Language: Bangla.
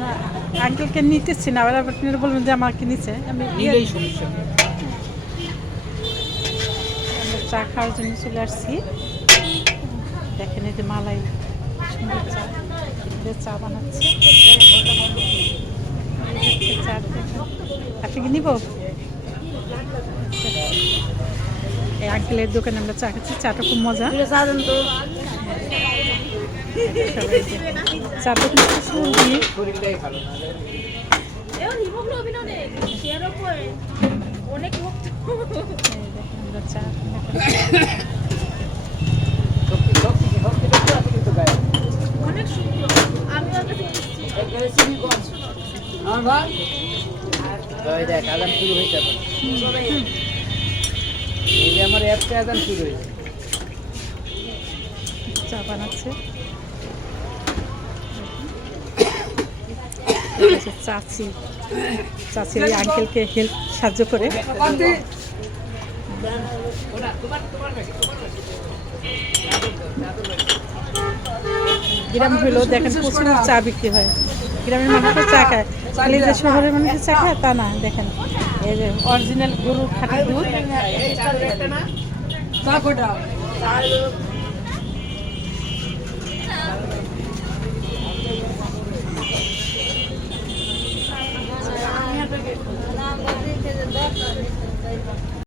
না আঙ্কেলকে নিতেছি না, আবার আপনারা বলবেন যে আমাকে নিচে। আমি সমস্যা আমরা চা খাওয়ার জন্য চলে আসছি। দেখেন এই যে মালাই সুন্দর চা, চা বানাচ্ছে। চা আপনি কি নিব? এই আঙ্কেলের দোকানে আমরা চা খাচ্ছি, চাটা খুব মজা। চাটা কিন্তু সুন্দর। আমরা চা আমার অ্যাপটা আদান শুরু হয়েছে। চা বানাচ্ছে চাচি। চাচি ওই আঙ্কেলকে হেল্প সাহায্য করে। গ্রাম হলেও দেখেন প্রচুর চা বিক্রি হয়। গ্রামের মানুষের চা খায়, খালি যে শহরের মানুষের চা খায় তা না। দেখেন এই যে অরিজিনাল গরুর খাঁটি দুধ।